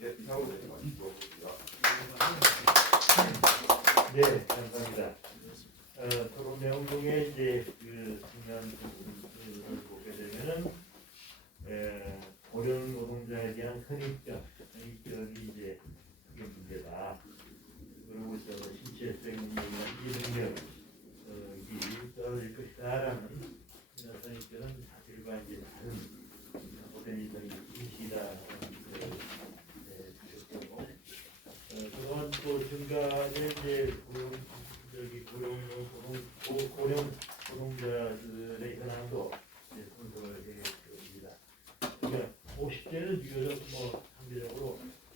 예, 이상으로 말씀드리겠습니다. 네, 감사합니다. 토론 내용 중에 이제 그 중요한 부분을 보게 되면은 고령 노동자에 대한 선입견이 이제 크게 문제다. 그리고 신체적 능력이 떨어질 것이다라는 이런 선입견은 사실과 이제 다른 잘못된 인식이다라는 주셨고, 그동안 또 증가된 이제 고령 노동자들의 현황도 분석을 해드립니다. 그러니까 50대는 비교적 상대적으로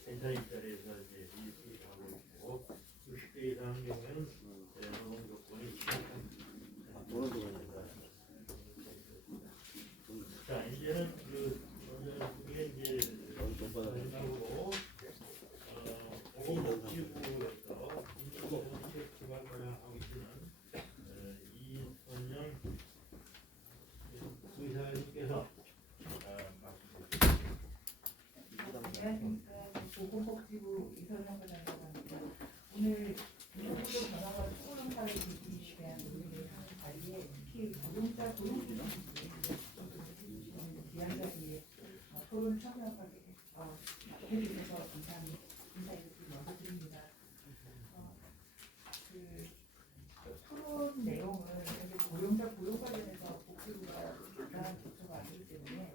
괜찮은 자리에서 이제 일하고 있고, 60대 이상의 경우에는 노동 조건이 취약한 자, 이제는 그게 이제 마지막으로 보건복지부에서 인구정책 기반을 하고 있는 이선영 의사님께서 안녕하십니까. 보건복지부 이선영 부장이라고 합니다. 오늘 인구구조 변화가 초고령사회 대비에 대한 논의를 하는 자리에 특히 고령자 고용주는 귀한 자리에 토론을 참여하게 해주셔서 감사합니다. 인사를 드립니다. 토론 내용은 현재 고령자 고용 관련해서 복지부가 중요한 조처가 아니기 때문에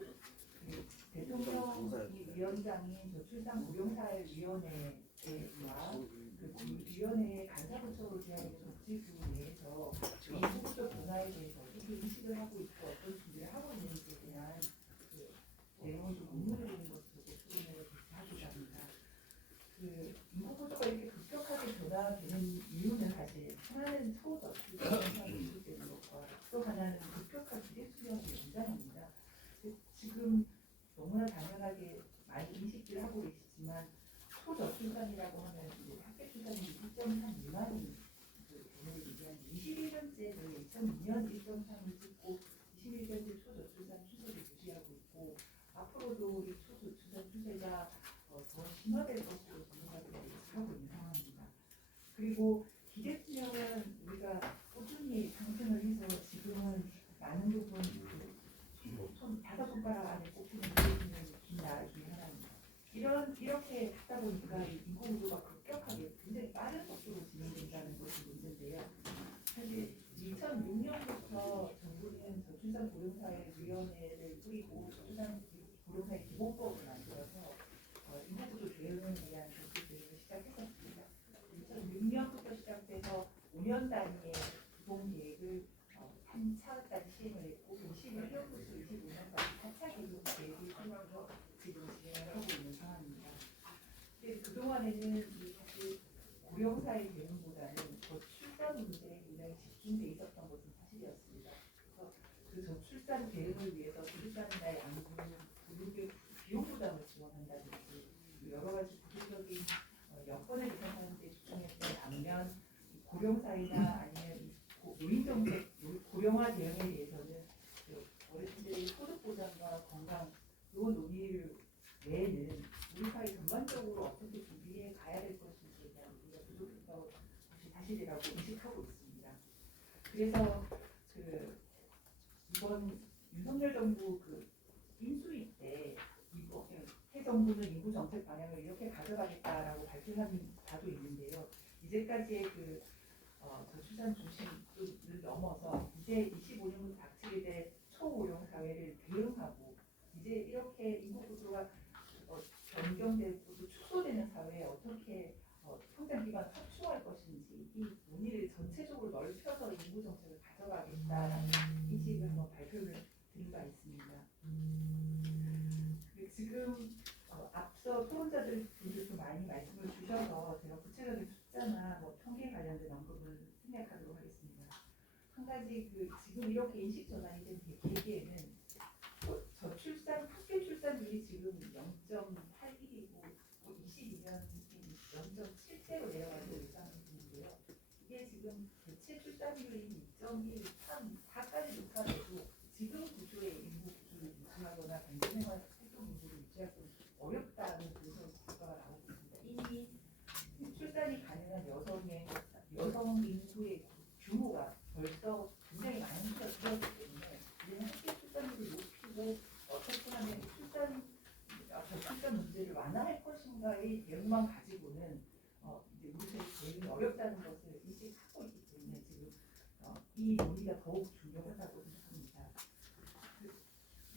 대통령이 위원장인 저출산 고령사회위원회와 그 위원회의 간사부처로 제안된 복지부 내에서 이 후보적 변화에 대해서 어떻게 인식을 하고 있고 어떤 준비를 하고 있는지에 대한 내용을 좀 의문을 드는 것으로 토론을 하고자 합니다. 인구구조가 이렇게 급격하게 변화되는 이유는 사실 하나는 소저출산 현상이 있는 것과 또 하나는 급격한 기대수명의 연장입니다. 지금 너무나 당연하게 많이 인식을 하고 계시지만 소저출산이라고 하면 이제 학교 출산이 1.3 미만인 개념을 얘기하는 21년째 2002년 1.3을 찍고 21년째 소저출산 추세를 유지하고 있고 앞으로도 이 소저출산 추세가 더 심화될 것으로 전문가들이 예측하고 있는 상황입니다. 그리고 기대수명은 우리가 꾸준히 상승을 해서 지금은 많은 부분 손 5손가락 안에 꼽히는 기대수명이 긴 나라 중에 하나입니다. 이렇게 하다 보니까 인구구조가 급격하게 굉장히 빠른 속도로 진행된다는 것이 문제인데요. 사실 2006년부터 정부는 저출산 고령사회위원회를 꾸리고 저출산 고령사회 기본법을 만들어서 인구구조 대응에 대한 정책들을 시작했었습니다. 2006년부터 시작돼서 5년 단위의 기본 계획을 3차까지 시행을 했고 21년부터 25년까지 4차 계획이 통해서 지금 진행을 하고 있는 상황입니다. 그동안에는 사실 고령사회 대응보다는 저출산 문제에 굉장히 집중돼 있었던 것은 사실이었습니다. 그래서 그 저출산 대응을 위해서 출산이나 양육, 교육의 비용 부담을 지원한다든지 여러 가지 구체적인 여건을 개선하는 데 집중했던 반면 고령사회나 아니면 노인정책, 고령화 대응에 대해서는 어르신들의 소득 보장과 건강 이 논의를 외에는 우리 사회 전반적으로 어떻게 준비해 가야 될 것인지에 대한 우리가 부족했던 것이 사실이라고 인식하고 있습니다. 그래서 이번 윤석열 정부 인수위 때 새 정부는 인구 정책 방향을 이렇게 가져가겠다라고 발표한 바도 있는데요. 이제까지의 저출산 중심을 넘어서 이제 25년부터 닥치게 될 초고령 사회를 대응하고 이제 이렇게 인구 구조가 변경되고 또 축소되는 사회에 어떻게 성장 기반을 확충할 것인지 이 논의를 전체적으로 넓혀서 인구 정책을 가져가겠다라는 인식을 한번 발표를 드린 바 있습니다. 지금 앞서 토론자들도 많이 말씀을 주셔서 제가 구체적인 숫자나 통계 관련된 언급을 생략하도록 하겠습니다. 한 가지 지금 이렇게 인식 전환이 된 계기에는 저출산 학교 출산율이 지금 0.81이고 22년 0.7대로 내려가는 일상이 있는데요. 이게 지금 대체 출산율이 2.1, 3, 4까지 높아져도 지금 구조의 인구 구조를 유지하거나 경제생활 활동 인구를 유지하기 어렵다는 그런 결과가 완화할 것인가의 대응만 가지고는 이제 우리 대응이 어렵다는 것을 인식하고 있기 때문에 지금 이 논의가 더욱 중요하다고 생각합니다.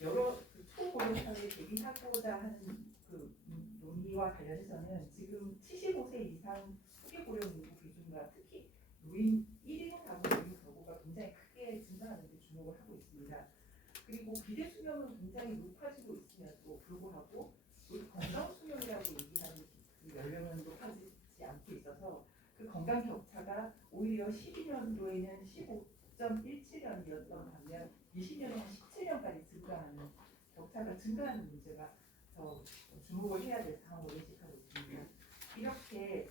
여러 초고령 사회에 대비하고자 하는 그 논의와 관련해서는 지금 75세 이상 후기 고령 인구 기준과 특히 노인 1인 가구 노인 가구가 굉장히 크게 증가하는 데 주목을 하고 있습니다. 그리고 기대 수명은 굉장히 높아지고 있음에도 불구하고 우리 건강 수명이라고 얘기하는 그 연령은 높아지지 않고 있어서 그 건강 격차가 오히려 12년도에는 15.17년이었던 반면 20년에는 17년까지 증가하는 격차가 증가하는 문제가 더 주목을 해야 될 상황으로 인식하고 있습니다. 이렇게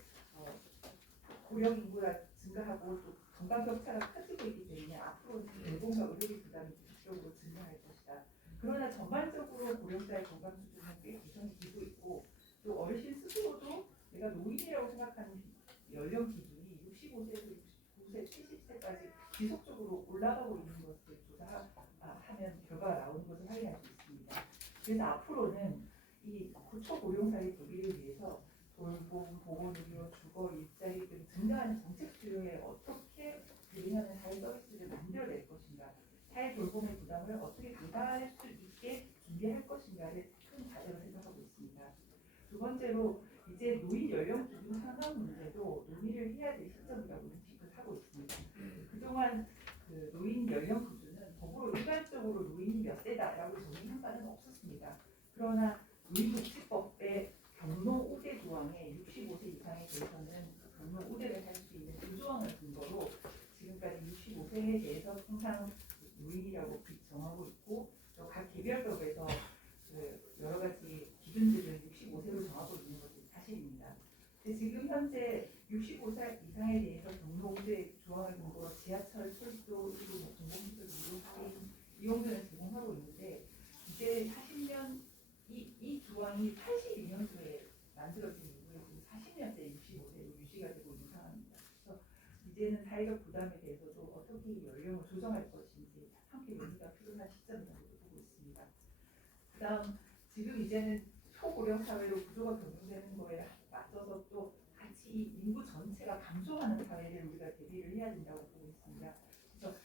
고령 인구가 증가하고 또 건강 격차가 커지고 있기 때문에 앞으로는 돌봄과 의료비 부담이 지속적으로 증가할 것이다. 그러나 전반적으로 고령자의 건강 수준은 꽤 개선되고 있고 또 어르신 스스로도 내가 노인이라고 생각하는 연령 기준이 65세에서 69세, 70세까지 지속적으로 올라가고 있는 것을 조사하면 결과가 나오는 것을 확인할 수 있습니다. 그래서 앞으로는 이 초고령사회 대비를 위해서 돌봄, 보건의료, 주거, 일자리 등 증가하는 정책 수요에 어떻게 대응하는 사회 서비스를 만들어낼 것인가, 사회 돌봄의 부담을 어떻게 분담할 수 있게 준비할 것인가를 큰 과제로 생각하고 있습니다. 두 번째로 이제 노인 연령 기준 상한 문제도 논의를 해야 될 시점이라고 인식을 하고 있습니다. 그동안 그 노인 연령 기준은 법으로 일반적으로 노인이 몇 세다라고 정의한 바는 없었습니다. 그러나 노인복지법의 경로 5대 조항에 65세 이상에 대해서는 경로 5대를 할 수 있는 그 조항을 근거로 지금까지 65세에 대해서 통상 노인이라고 정하고 있고 또 각 개별법에서 그 여러 가지 기준들을 65세로 정하고 있는 것이 사실입니다. 근데 지금 현재 65세 이상에 대해서 경로 5대 조항을 근거로 지하철, 철도, 그리고 공공시설, 의료사인 이용료를 제공하고 있는데 이제 40년 이 조항이 82년도에 만들어진 이후에 지금 40년째 65세로 유지가 되고 있는 상황입니다. 그래서 이제는 사회적 부담에 대해서도 어떻게 연령을 조정할 것인지 함께 논의가 필요한 시점이라고 보고 있습니다. 그다음 지금 이제는 초고령 사회로 구조가 변경되는 거에 맞춰서 또 같이 이 인구 전체가 감소하는 사회를 우리가 대비를 해야 된다고 보고 있습니다. 그래서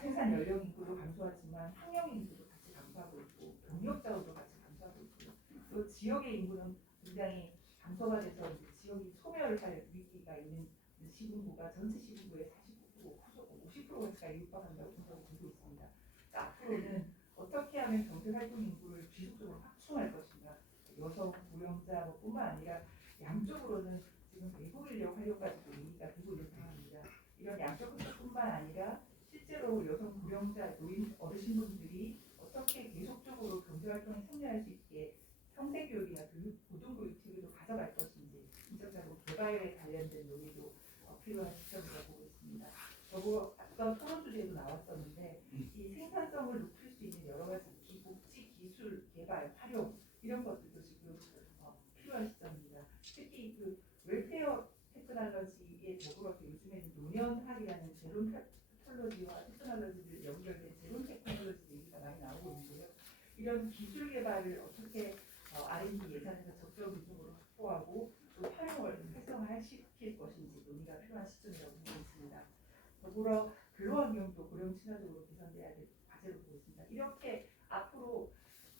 생산 연령 인구도 감소하지만 학령 인구도 같이 감소하고 있고 병력 자원도 같이 감소하고 있고 또 지역의 인구는 굉장히 감소가 돼서 이제 지역이 소멸할 위기가 있는 시군구가 전체 시군구의 49%, 50% 가까이 육박한다고 생각하고 있습니다. 그러니까 앞으로는 어떻게 하면 경제활동 인구를 지속적으로 확충할 것인가, 여성, 고령자뿐만 아니라 양쪽으로는 지금 외국 인력 활용까지도 얘기가 되고 있는 상황입니다. 이런 양적 흡수뿐만 아니라 실제로 여성, 고령자, 노인, 어르신분들이 어떻게 계속적으로 경제활동에 참여할 수 있게 평생교육이나 고등교육 체계도 가져갈 것인지 인적자로 개발에 관련된 논의도 필요한 시점이라고 보고 있습니다. 더불어 아까 토론 주제에도 나왔었는데 이 생산성을 높일 수 있는 여러 가지 복지 기술 개발, 활용 이런 것들도 지금 필요한 시점입니다. 특히 그 웰페어 테크놀로지에 더불어서 요즘에는 노년학이라는 제론 테크놀로지와 테크놀로지를 연결된 제론 테크놀로지 얘기가 많이 나오고 있는데요. 이런 기술 개발을 어떻게 R&D 예산에서 적정 비중으로 확보하고 또 활용을 활성화시킬 것인지 논의가 필요한 시점이라고 보고 있습니다. 더불어 근로환경도 고령 친화적으로 개선돼야 될 과제로 보고 있습니다. 이렇게 앞으로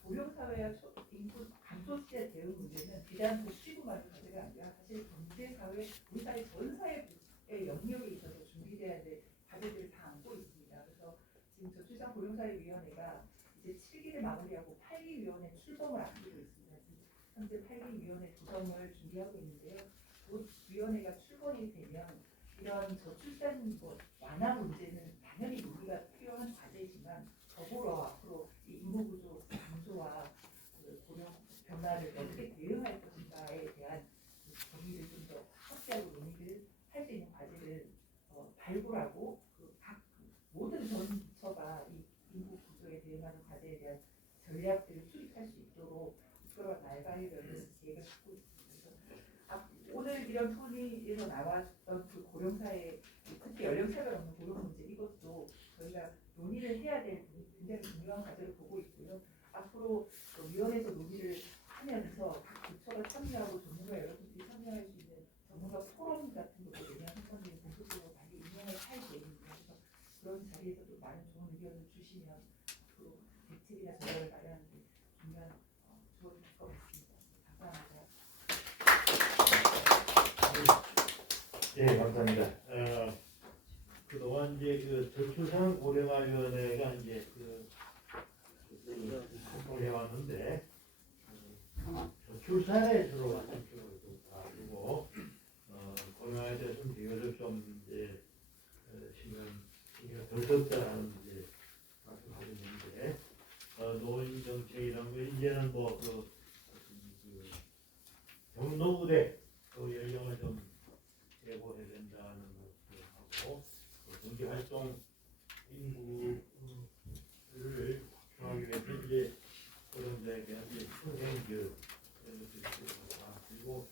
고령 사회와 인구 감소 시대 대응 문제는 비단 복지부만의 과제가 아니라 사실 경제 사회, 우리 사회 전 사회의 영역에 있어서 준비돼야 될 과제들을 다 안고 있습니다. 그래서 지금 저출산 고령사회위원회가 이제 7기를 마무리하고 8기 위원회 출범을 앞두고 있습니다. 현재 8기 위원회 구성을 준비하고 있는데요. 곧 위원회가 출범이 되면 이런 저출산 완화 문제는 당연히 논의가 필요한 과제이지만 더불어 앞으로 이 인구구조 감소와 고령 변화를 어떻게 대응할 것인가에 대한 범위를 좀 더 확대하고 논의를 할 수 있는 과제를 발굴하고 각 모든 전 부처가 이 인구 구조에 대응하는 과제에 대한 전략들을 수립할 수 있도록 이끌어 나가려는 계획을 갖고 있습니다. 오늘 이런 토론에서 나왔던 그 고령사회, 특히 연령차별 없는 고령 문제 이것도 저희가 논의를 해야 될 굉장히 중요한 과제로 보고 있고요. 앞으로 위원회에서 논의를 하면서 각 부처가 참여하고 전문가 여러분들이 참여할 수 있는 전문가 포럼 같은 것도 내년 상반기에 본격적으로 많이 운영을 할 계획입니다. 그래서 그런 자리에서도 많은 좋은 의견을 주시면 앞으로 대책이나 전략을 마련하는 데 중요한 조언이 될 것 같습니다. 감사합니다. 예, 감사합니다. 그동안 이제 그 저출산 고령화위원회가 이제 활동을 해왔는데 저출산에 주로 중점을 좀 가지고 고령화에 대해서 비교적 좀 이제 신경 덜 썼다는 이제 말씀하고 있는데 노인 정책이란 거 이제는 뭐그 경로구대 그 연령을 좀 제고해야 된다는 것하고 경제활동 인구를 확충하기 위해서 이제 그런 데 대한 이제 평생교육 그리고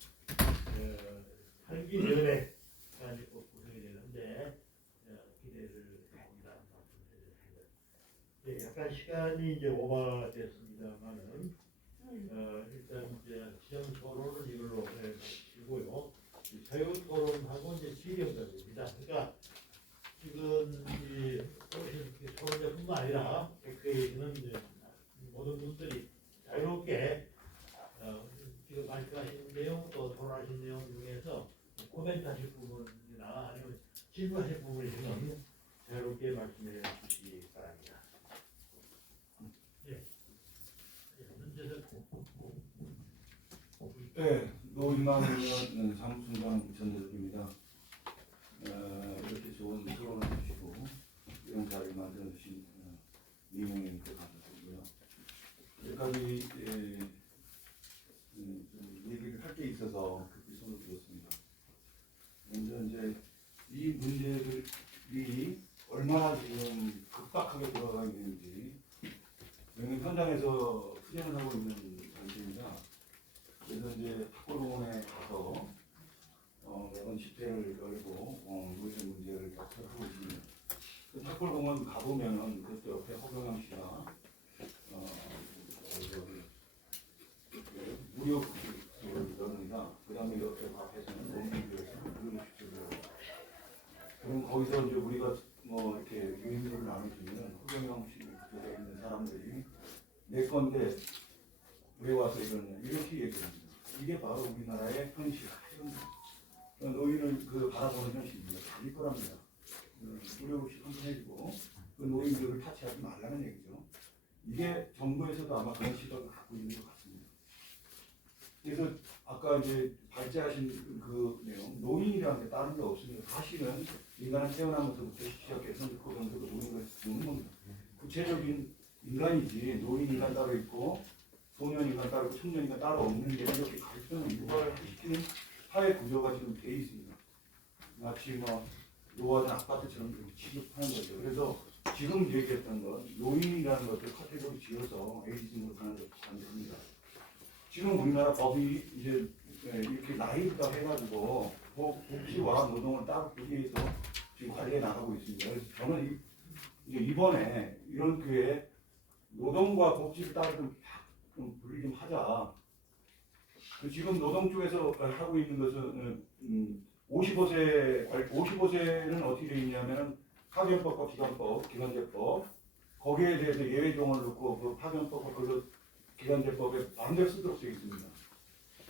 살기 전에가 이제 꼭 구성이 되는데 기대를 한다는 말씀을 드렸습니다. 네, 약간 시간이 이제 오버됐습니다만은 일단 이제 시정 토론은 이걸로 해주고요. 자유 토론하고 이제 질의응답입니다. 그러니까 지금 이 토론자뿐만 아니라 댓글에 있는 모든 분들이 자유롭게 지금 발표하신 내용 또 토론하신 내용 중에서 코멘트하실 부분이나 아니면 질문하실 부분이 있으면 자유롭게 말씀해 주시기 바랍니다. 네, 노인망위원 사무총장 전대섭입니다. 이렇게 좋은 토론을 해주시고 이런 자리를 만들어주신 이명님께 감사드리고요. 여기까지 얘기를 할 게 있어서 급히 손을 들었습니다. 먼저 이제 이 문제들이 얼마나 지금 급박하게 돌아가 있는지 여기 현장에서 수행을 하고 있는 단계입니다. 그래서 이제 탁골공원에 가서 매번 집회를 열고 노인 문제를 하고 있습니다. 그 탁골공원 가보면은 그때 옆에 허경영 씨가 무료 급식을 열습니다. 그 다음에 옆에 앞에서는 농민들에서 무료 급식을 열어요. 그럼 거기서 이제 우리가 뭐 이렇게 유인물을 나눠주면 허경영 씨 그쪽에 있는 사람들이 내 건데 왜 와서 이러냐 이렇게 얘기합니다. 이게 바로 우리나라의 현실, 노인을 바라보는 현실입니다. 아닐 거랍니다. 무료급식 선택해주고 그 노인들을 타치하지 말라는 얘기죠. 이게 정부에서도 아마 그런 시각을 갖고 있는 것 같습니다. 그래서 아까 이제 발제하신 그 내용, 노인이라는 게 다른 게 없습니다. 사실은 인간은 태어나면서부터 시작해서 그 정도로 노인을 보는 겁니다. 구체적인 인간이지 노인 인간 따로 있고 소년 인간 따로 있고 청년 인간 따로 없는 게 이렇게 갈등을 유발시키는 사회 구조가 지금 돼 있습니다. 마치 뭐 노화된 아파트처럼 취급하는 거죠. 그래서 지금 얘기했던 건 노인이라는 것을 카테고리 지어서 에이지즘으로 가는 것이 안 됩니다. 지금 우리나라 법이 이제 이렇게 나이부터 해가지고 복지와 노동을 따로 분리해서 지금 관리해 나가고 있습니다. 그래서 저는 이번에 이런 기회에 노동과 복지를 따로 좀 분리 좀 하자. 지금 노동 쪽에서 하고 있는 것은 55세는 어떻게 되어 있냐면은 파견법과 기간법, 기간제법 거기에 대해서 예외종을 넣고 그 파견법과 그 기간제법에 마음대로 쓰도록 되어 있습니다.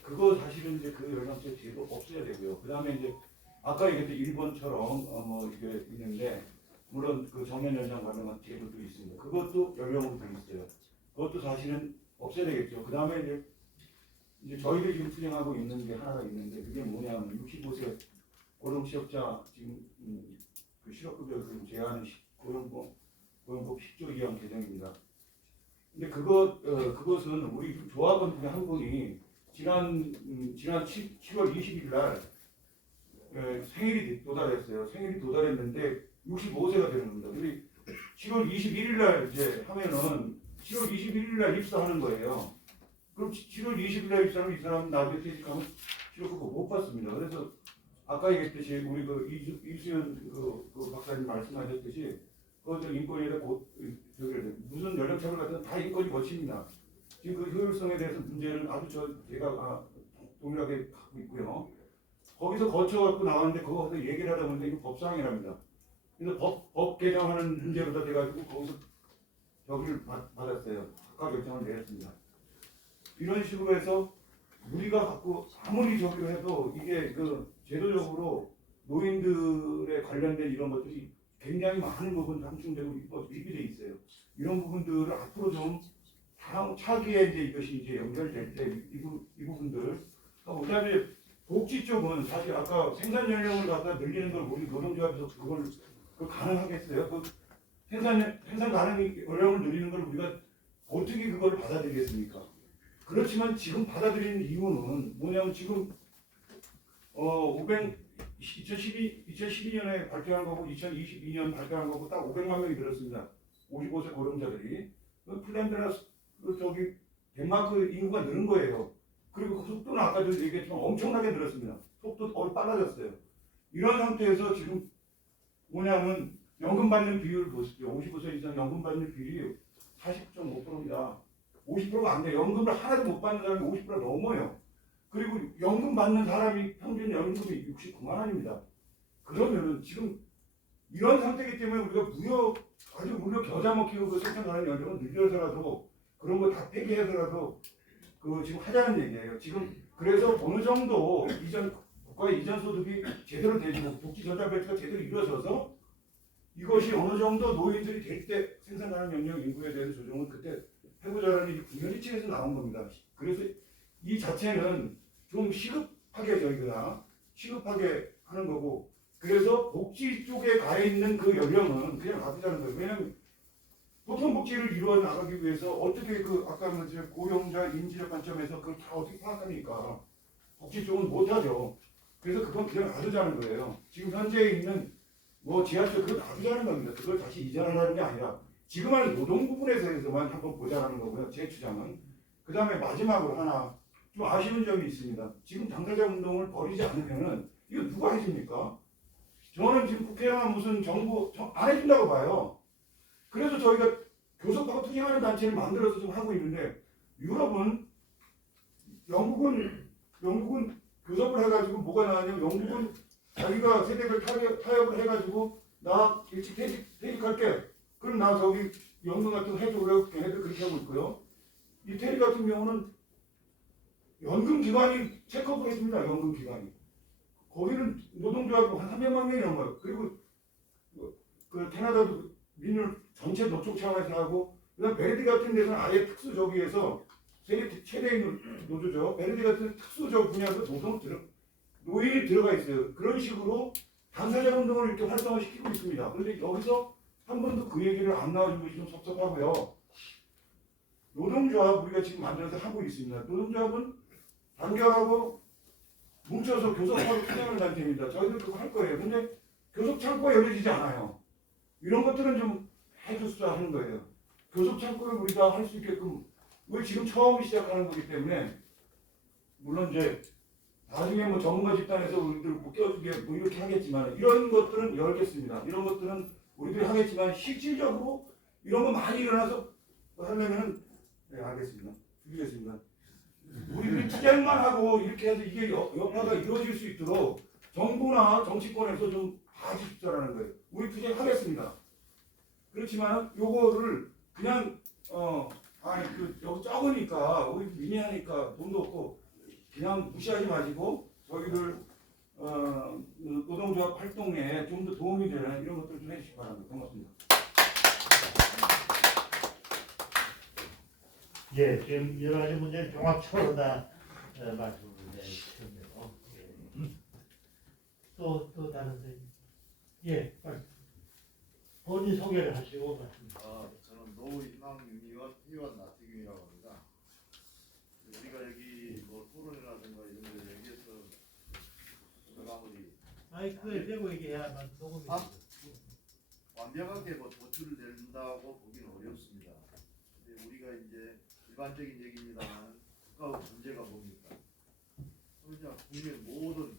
그거 사실은 이제 그 연령제 제도 없애야 되고요. 그 다음에 이제 아까 얘기했던 일본처럼 뭐 이게 있는데 물론 그 정년 연장 가능한 제도도 있습니다. 그것도 연령으로 되어 있어요. 그것도 사실은 없애야 되겠죠. 그 다음에 이제 저희들이 지금 수행하고 있는 게 하나가 있는데 그게 뭐냐면 65세 고령취업자 지금 그 실업급여 제한을 고용법 10조 2항 개정입니다. 근데 그것은 우리 조합원 중에 한 분이 지난 7월 20일 날 생일이 도달했어요. 생일이 도달했는데 65세가 되는 겁니다. 근데 7월 21일 날 이제 하면은 7월 21일 날 입사하는 거예요. 그럼 7월 20일 날 입사하면 이 사람 나중에 퇴직하면 실업급여 못 받습니다. 그래서 아까 얘기했듯이 우리 이수연 박사님 말씀하셨듯이 그것들 인권위에다 무슨 연령차별 같은 다 인권이 거칩니다. 지금 그 효율성에 대해서 문제는 아주 제가 동일하게 갖고 있고요. 거기서 거쳐갖고 나왔는데 거기서 얘기를 하다 보니까 이거 법사항이랍니다. 그래서 법 개정하는 문제로다 돼가지고 거기서 저기를 받았어요. 각각 결정을 내렸습니다. 이런 식으로 해서 우리가 갖고 아무리 저기로 해도 이게 그 제도적으로 노인들에 관련된 이런 것들이 굉장히 많은 부분 상충되고 위비돼 있어요. 이런 부분들을 앞으로 좀 다음 차기에 이제 이것이 이제 연결될 때 이 부분들. 그다음에 복지 쪽은 사실 아까 생산 연령을 갖다 늘리는 걸 우리 노동조합에서 그걸 가능하겠어요? 그 생산 가능 연령을 늘리는 걸 우리가 어떻게 그걸 받아들이겠습니까? 그렇지만 지금 받아들이는 이유는 뭐냐면 지금 2012년에 발표한 거고 2022년 발표한 거고 딱 500만 명이 들었습니다. 55세 고령자들이 핀란드나 저기 덴마크 인구가 느는 거예요. 그리고 그 속도는 아까도 얘기했지만 엄청나게 늘었습니다. 속도 빨라졌어요. 이런 상태에서 지금 뭐냐면 연금 받는 비율을 보십시오. 55세 이상 연금 받는 비율이 40.5%입니다. 50%가 안 돼요. 연금을 하나도 못 받는 사람이 50%가 넘어요. 그리고 연금 받는 사람이 평균 연금이 69만 원입니다. 그러면은 지금 이런 상태이기 때문에 우리가 아주 겨자 먹히고 그 생산하는 연령을 늘려서라도 그런 거 다 폐기해서라도 그 지금 하자는 얘기예요. 지금 그래서 어느 정도 국가의 이전 소득이 제대로 되고 복지 전자 벨트가 제대로 이루어져서 이것이 어느 정도 노인들이 될 때 생산하는 연령 인구에 대한 조정은 그때 해보자라는 이 국연의칙에서 나온 겁니다. 그래서 이 자체는 좀 시급하게 저희가 시급하게 하는 거고 그래서 복지 쪽에 가 있는 그 연령은 그냥 놔두자는 거예요. 왜냐하면 보통 복지를 이루어 나가기 위해서 어떻게 그 아까 말씀 고령자 인지력 관점에서 그걸 다 어떻게 파악합니까? 복지 쪽은 못하죠. 그래서 그건 그냥 놔두자는 거예요. 지금 현재 있는 뭐 지하철 그거 놔두자는 겁니다. 그걸 다시 이전하라는 게 아니라 지금 하는 노동 부분에서만 한번 보자는 거고요. 제 주장은. 그 다음에 마지막으로 하나 좀 아쉬운 점이 있습니다. 지금 당사자 운동을 벌이지 않으면은 이거 누가 해줍니까? 저는 지금 국회의원 무슨 정부 안 해준다고 봐요. 그래서 저희가 교섭하고 투쟁하는 단체를 만들어서 좀 하고 있는데 유럽은 영국은 교섭을 해가지고 뭐가 나왔냐면 영국은 자기가 세대별 타협을 해가지고 나 일찍 퇴직할게. 그럼 나 저기 연금 같은 거 해줘. 그래서 걔네들 그렇게 하고 있고요. 이태리 같은 경우는 연금기관이 체크업을 해줍니다. 연금기관이. 거기는 노동조합이 한 300만 명이 넘어요. 그리고 그 캐나다도 민율 전체 노총 차원에서 하고 그다음 베르디 같은 데서는 아예 특수 저기에서 세계 최대의 노조죠. 베르디 같은 특수 저 분야에서 노인이 들어가 있어요. 그런 식으로 당사자 운동을 이렇게 활성화 시키고 있습니다. 그런데 여기서 한 번도 그 얘기를 안 나와준 것이 좀 섭섭하고요. 노동조합 우리가 지금 만들어서 하고 있습니다. 노동조합은 단결하고 뭉쳐서 교섭하고 투쟁하는 단체입니다. 저희들 그거 할 거예요. 근데 교섭 창구가 열려지지 않아요. 이런 것들은 좀 해줬어야 하는 거예요. 교섭 창구를 우리가 할 수 있게끔 우리 지금 처음 시작하는 거기 때문에 물론 이제 나중에 뭐 전문가 집단에서 우리들 뭐 껴주게 뭐 이렇게 하겠지만 이런 것들은 열겠습니다. 이런 것들은 우리들이 하겠지만 실질적으로 이런 거 많이 일어나서 하려면은 네 알겠습니다. 드리겠습니다. 우리들이 투쟁만 하고 이렇게 해서 이게 여파가 이루어질 수 있도록 정부나 정치권에서 좀 봐주십사라는 거예요. 우리 투쟁하겠습니다. 그렇지만 요거를 그냥 여기 적으니까 우리 미미하니까 돈도 없고 그냥 무시하지 마시고 저희들 노동조합 활동에 좀 더 도움이 되는 이런 것들 좀 해주시기 바랍니다. 고맙습니다. 예, 지금 여러 가지 문제를 종합적으로 다 말씀을 해주셨네요. 또 다른 데 예, 본인 소개를 하시고 말씀. 저는 노희망위원 나태균이라고 합니다. 우리가 여기 뭐 토론이라든가 이런 데 얘기해서 아무리 마이크에 대고 얘기해야만 녹음이 되죠. 완벽하게 뭐 도출을 낸다고 보기는 어렵습니다. 근데 우리가 이제 일반적인 얘기입니다만 국가의 문제가 뭡니까? 그러니까 국민 모든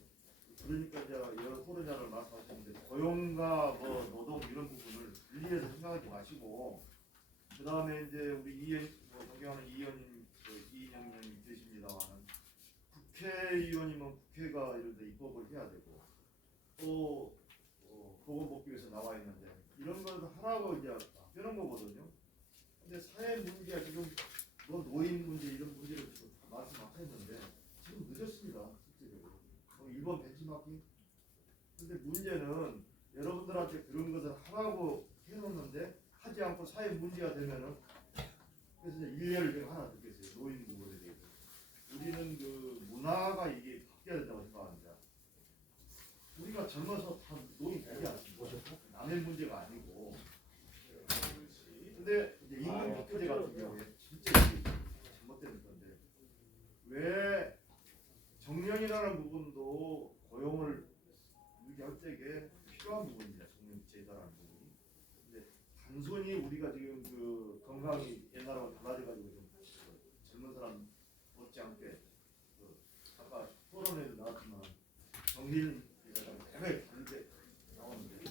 그러니까 이제 여러 토론자를 말씀하셨는데 고용과 뭐 노동 이런 부분을 분리해서 생각하지 마시고 그 다음에 이제 우리 존경하는 이인영님 계십니다만은 국회의원이면 국회가 이런 데 입법을 해야 되고 또 보건복지부에서 나와 있는데 이런 것을 하라고 이제 빼는 거거든요. 근데 사회 문제가 지금 뭐 노인 문제 이런 문제를 지금 다 말씀하셨는데 지금 늦었습니다. 실제로 1번 벤치마킹. 근데 문제는 여러분들한테 그런 것을 하라고 해놓는데 하지 않고 사회 문제가 되면은 그래서 이제 일례를 제가 하나 듣겠어요. 노인 부분에 대해서 우리는 그 문화가 이게 바뀌어야 된다고 생각합니다. 우리가 젊어서 다 노인 되지 않습니까? 남의 문제가 아니고. 근데 이제 임금 비교제 같은 경우에 진짜 이게 잘못되는 건데 왜 정년이라는 부분도 고용을 유지할 때에 필요한 부분입니다. 정년제다라는 부분이. 근데 단순히 우리가 지금 그 건강이 옛날하고 달라져가지고 좀 젊은 사람 못지않게 아까 토론에도 나왔지만 정신이라는 대단히 다른데 나오는데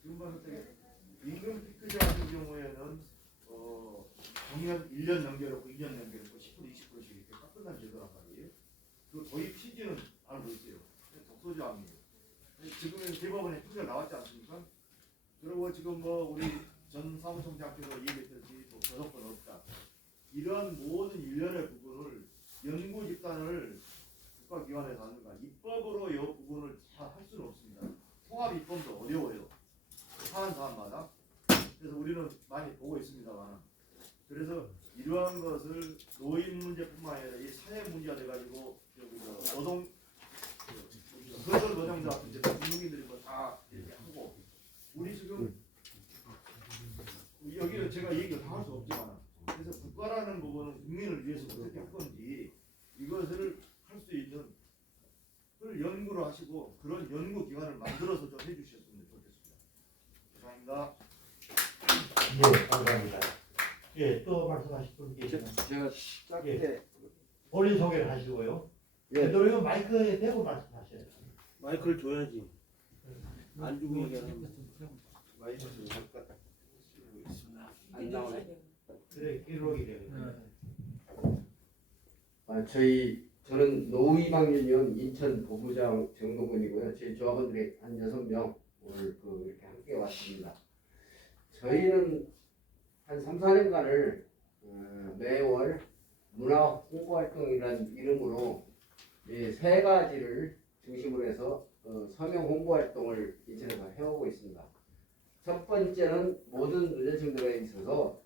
지금 봤을 때 임금 피크제 같은 경우에는 정년 1년 연결하고 2년 연결하고 10% 20%씩 이렇게 깎는다는 제도란 말이에요. 그 도입 취지는 알고 있어요. 독소조항이에요. 지금 대법원에 판결 나왔지 않습니까? 그리고 지금 뭐 우리 전 사무총장께서 얘기했듯이 또 저작권 없다. 이러한 모든 일련의 부분을 연구 집단을 국가기관에서 하는가 입법으로 이 부분을 다 할 수는 없습니다. 통합 입법도 어려워요. 사안마다. 그래서 우리는 많이 보고 있습니다만 그래서 이러한 것을 노인 문제뿐만 아니라 이 사회 문제가 돼가지고 노동 건설 노동자 같은 이제 국민들이 뭐 다 이렇게 하고 우리 지금 여기는 제가 얘기를 다 할 수 없지만 그래서 국가라는 부분은 국민을 위해서 어떻게 할 건지 이것을 할 수 있는 그걸 연구를 하시고 그런 연구 기관을 만들어서 좀 해주셨으면 좋겠습니다. 감사합니다. 네, 감사합니다. 예, 또 말씀하실 분 계시나요? 제가 짧게 본인 소개를 하시고요. 되도록이면 마이크에 대고 말씀하셔야 돼요. 마이크를 줘야지. 안 주고 얘기하면 마이크를 안 나오네. 그래, 기록이 되거든요. 저는 노이방윤위원 인천 본부장 정동근이고요. 저희 조합원들이 한 6명 오늘 이렇게 함께 왔습니다. 저희는 한 3, 4년간을 매월 문화 홍보 활동이라는 이름으로 세 가지를 중심으로 해서 서명 홍보 활동을 인천에서 해오고 있습니다. 첫 번째는 모든 노년층들에 있어서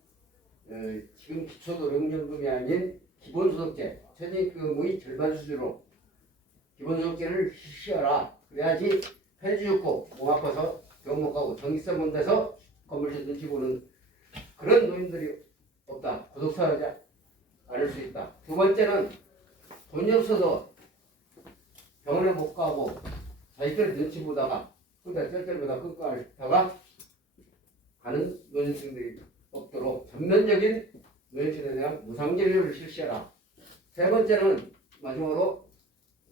지금 기초노령연금이 아닌 기본소득제, 최저임금의 절반 수준으로 기본소득제를 실시하라. 그래야지 폐지 죽고 몸 아파서 병원 못 가고 전기세 문제에서 건물세 눈치 보는 그런 노인들이 없다. 구독사하지 않을 수 있다. 두 번째는 돈이 없어서 병원에 못 가고 자기들 눈치 보다가 그러다 쩔쩔보다 끝까다가 가는 노년층들이 없도록 전면적인 노년층에 대한 무상진료를 실시하라. 세 번째는 마지막으로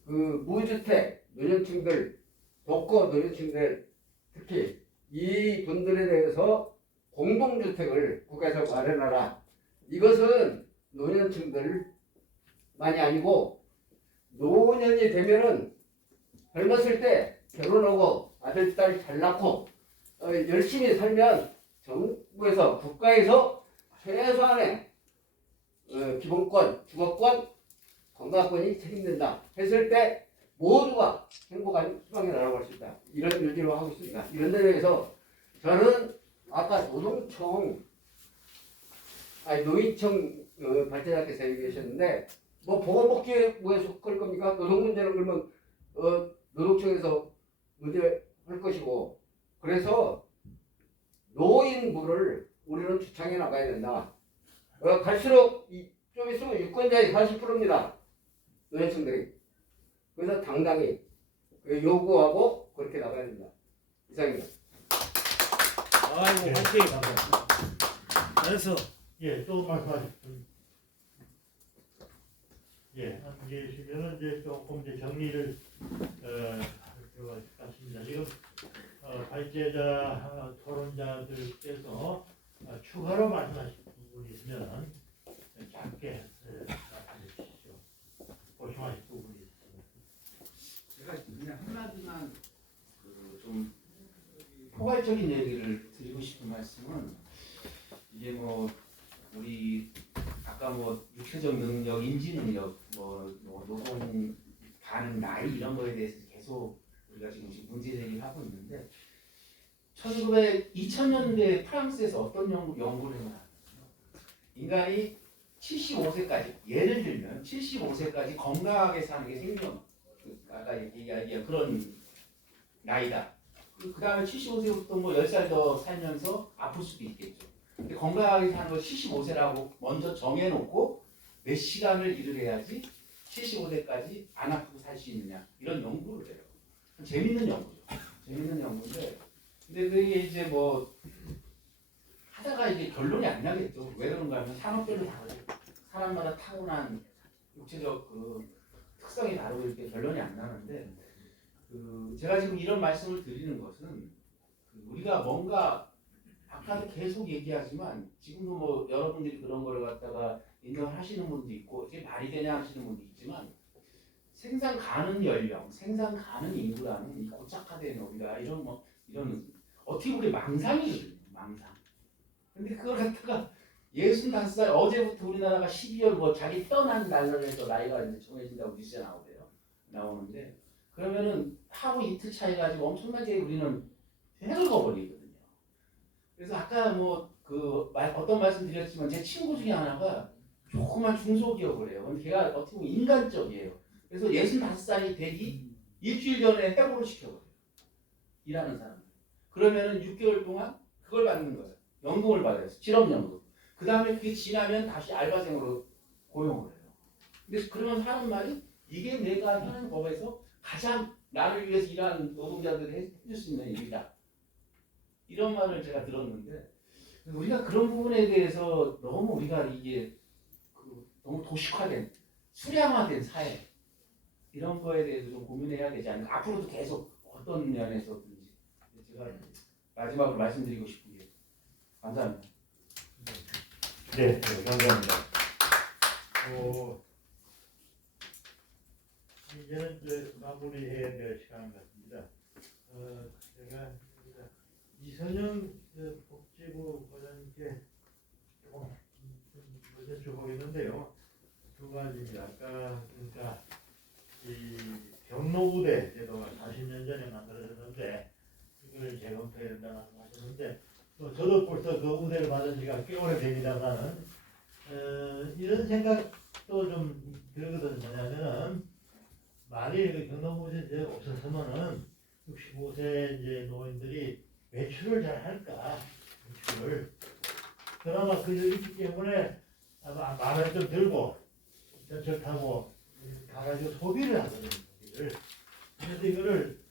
무주택 노년층들, 독거 노년층들 특히 이 분들에 대해서 공동주택을 국가에서 마련하라. 이것은 노년층들만이 아니고 노년이 되면은 젊었을 때 결혼하고 아들, 딸 잘 낳고 열심히 살면 정부에서 국가에서 최소한의 기본권, 주거권, 건강권이 책임진다 했을 때 모두가 행복한 희망의 나라고 할 수 있다. 이런 의지로 하고 있습니다. 이런 데 대해서 저는 아까 노인청 발전자께서 얘기하셨는데 뭐 보건복지부에 속할 겁니까? 노동문제는 그러면 노동청에서 문제 할 것이고 그래서 노인부를 우리는 주창해 나가야 된다. 갈수록 좀 있으면 유권자의 40%입니다. 노년층들이. 그래서 당당히 요구하고 그렇게 나가야 된다. 이상입니다. 아이고 네, 화이팅. 감사합니다. 잘했어. 예, 또 말씀하실 분. 예, 안 계시면은 이제 조금 이제 정리를 할 것 같습니다. 지금 발제자 토론자들께서 추가로 말씀하실 부분이 있으면 짧게 말씀해 주시죠. 보충하실 부분이 가지 그냥 하나만 그좀 포괄적인 얘기를 드리고 싶은 말씀은 이게 뭐 우리 아까 뭐 육체적 능력, 인지 능력, 뭐 노동 가능 나이 이런 거에 대해서 계속 우리가 지금 문제 제기를 하고 있는데 2000년대 프랑스에서 어떤 연구를 했냐 인간이 75세까지 예를 들면 75세까지 건강하게 사는 게 생명 아까 얘기한 그런 나이다. 그 다음에 75세부터 뭐 10살 더 살면서 아플 수도 있겠죠. 근데 건강하게 사는 걸 75세라고 먼저 정해놓고 몇 시간을 일을 해야지 75세까지 안 아프고 살 수 있느냐 이런 연구를 해요. 재밌는 연구죠. 재밌는 연구인데 근데 그게 이제 뭐 하다가 이제 결론이 안 나겠죠. 왜 그런가 하면 산업별로 다르죠. 사람마다 타고난 육체적 그 특성이 다르고 이렇게 결론이 안 나는데 제가 지금 이런 말씀을 드리는 것은 우리가 뭔가 아까도 계속 얘기하지만 지금도 뭐 여러분들이 그런 거를 갖다가 인정하시는 분도 있고 이게 말이 되냐 하시는 분도 있지만 생산 가능 연령, 생산 가능 인구라는 이 고착화된 우리가 이런 어떻게 보면 망상이거든요. 망상. 근데 그걸 갖다가 65살 어제부터 우리나라가 12월 뭐 자기 떠난 날로 해서 나이가 이제 정해진다고 뉴스에 나오는데 그러면은 하루 이틀 차이 가지고 엄청나게 우리는 획을 그어버리거든요. 그래서 아까 어떤 말씀 드렸지만 제 친구 중에 하나가 조그만 중소기업을 해요. 근데 걔가 어떻게 보면 인간적이에요. 그래서 65살이 되기 일주일 전에 해고를 시켜버려요. 일하는 사람. 그러면은 6개월 동안 그걸 받는 거예요. 연금을 받아요. 실업연금. 그 다음에 그게 지나면 다시 알바생으로 고용을 해요. 근데 그러면 하는 말이 이게 내가 하는 법에서 가장 나를 위해서 일하는 노동자들이 해줄 수 있는 일이다. 이런 말을 제가 들었는데 우리가 그런 부분에 대해서 너무 우리가 이게 너무 도식화된 수량화된 사회 이런 거에 대해서 좀 고민해야 되지 않을까. 앞으로도 계속 어떤 면에서든지 제가 마지막으로 말씀드리고 싶은 게 감사합니다. 네, 감사합니다. 이제는 이제 마무리해야 될 시간 같습니다. 제가 이선영 복지부 관련께 조금 여쭤보겠는데요. 두 가지입니다. 아까 그러니까 이 경로부대 제도가 40년 전에 만들어졌는데 이걸 재검토해야 된다고 말씀하셨는데 저도 벌써 그 우대를 받은 지가 꽤 오래됩니다만은 이런 생각도 좀 들거든요. 뭐냐면은 만일 그 경로부대 없었으면은 65세 이제 노인들이 외출을 잘 할까? 외출을 그나마 그게 있기 때문에 아마 마음에 좀 들고 전철 타고 가가지고 소비를 하거든요. 소비를.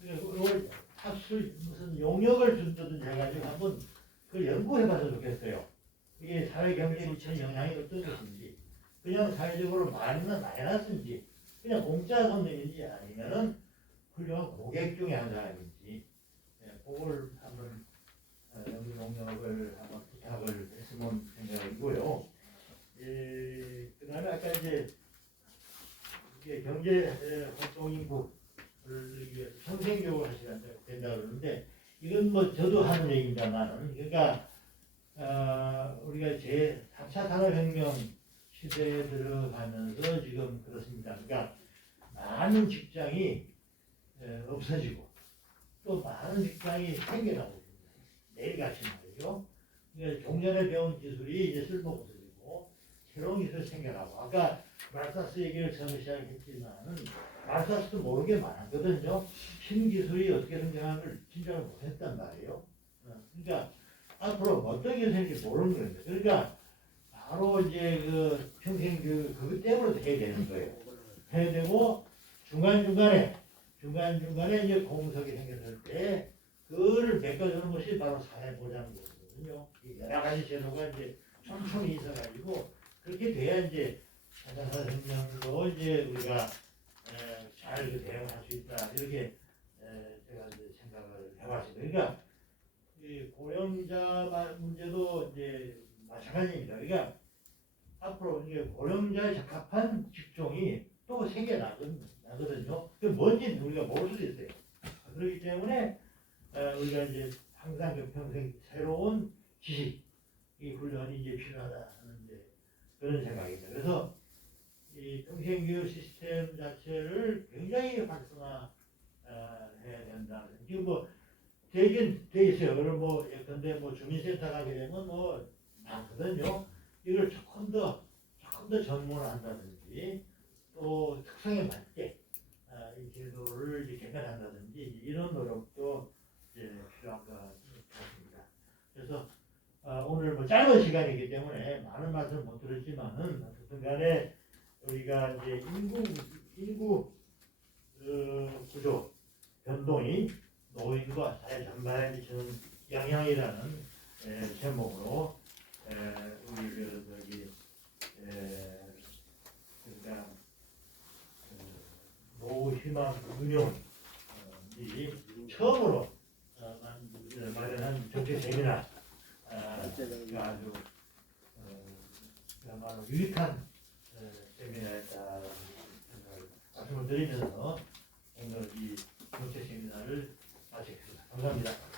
그래서 이걸 학술 무슨 용역을 준다든지 해가지고 한번 그 연구해봐서 좋겠어요. 이게 사회 경제에 미치는 영향이 어떤 것인지, 그냥 사회적으로 마이너스인지, 그냥 공짜 손님인지 아니면은 훌륭한 고객 중에 한 사람인지, 그걸 한번 용역을 한번 부탁을 했으면 생각이고요. 그다음에 아까 이제 경제 활동인구를 위해서 평생교육을 하셔야 된다고 그러는데 이건 뭐 저도 하는 얘기입니다만은 그러니까 우리가 제 4차 산업혁명 시대에 들어가면서 지금 그렇습니다. 그러니까 많은 직장이 없어지고 또 많은 직장이 생겨나고 있습니다. 내일같이 말이죠. 그러니까 종전에 배운 기술이 이제 쓸모가 없어지고 새로운 기술이 생겨나고 아까 말사스 얘기를 처음에 시작했지만은 말사스도 모르는 게 많았거든요. 신기술이 어떻게 성장하는 진짜로 못했단 말이에요. 그러니까 앞으로 어떤 게 생길지 모르는 거예요. 그러니까 바로 이제 그 평생 그것 때문에 해야 되는 거예요. 해야 되고 중간중간에 이제 공석이 생겼을 때 그거를 메꿔주는 것이 바로 사회보장이거든요. 여러 가지 제도가 이제 촘촘히 있어가지고 그렇게 돼야 이제 산업혁명도 이제 우리가 잘 대응할 수 있다 이렇게 제가 이제 생각을 해봤습니다. 그러니까 이 고령자 문제도 이제 마찬가지입니다. 그러니까 앞으로 이제 고령자에 적합한 직종이 또 생겨나거든요. 하거든요. 그 뭔지 우리가 모를 수도 있어요. 그렇기 때문에 우리가 이제 항상 그 평생 새로운 지식, 이 훈련이 이제 필요하다는 이제 그런 생각입니다. 그래서 이 평생교육 시스템 자체를 굉장히 활성화해야 된다. 지금 뭐 되긴 돼 있어요. 그럼 뭐 예컨대 뭐 주민센터 가게 되면 뭐 많거든요. 이걸 조금 더 전문화한다든지 또 특성에 맞게 이 제도를 이제 개편한다든지 이런 노력도 이제 필요한 것 같습니다. 그래서 오늘 뭐 짧은 시간이기 때문에 많은 말씀 못 들었지만은 어쨌든 간에 우리가 이제 인구 구조 변동이 노인과 사회 전반에 미치는 영향이라는 제목으로 우리 그러니까 노후 희망 운용이 처음으로 마련한 정책 세미나 아주 그야말로 유익한 세미나였다는 생각을 말씀을 드리면서 오늘 이 정책 세미나를 마치겠습니다. 감사합니다.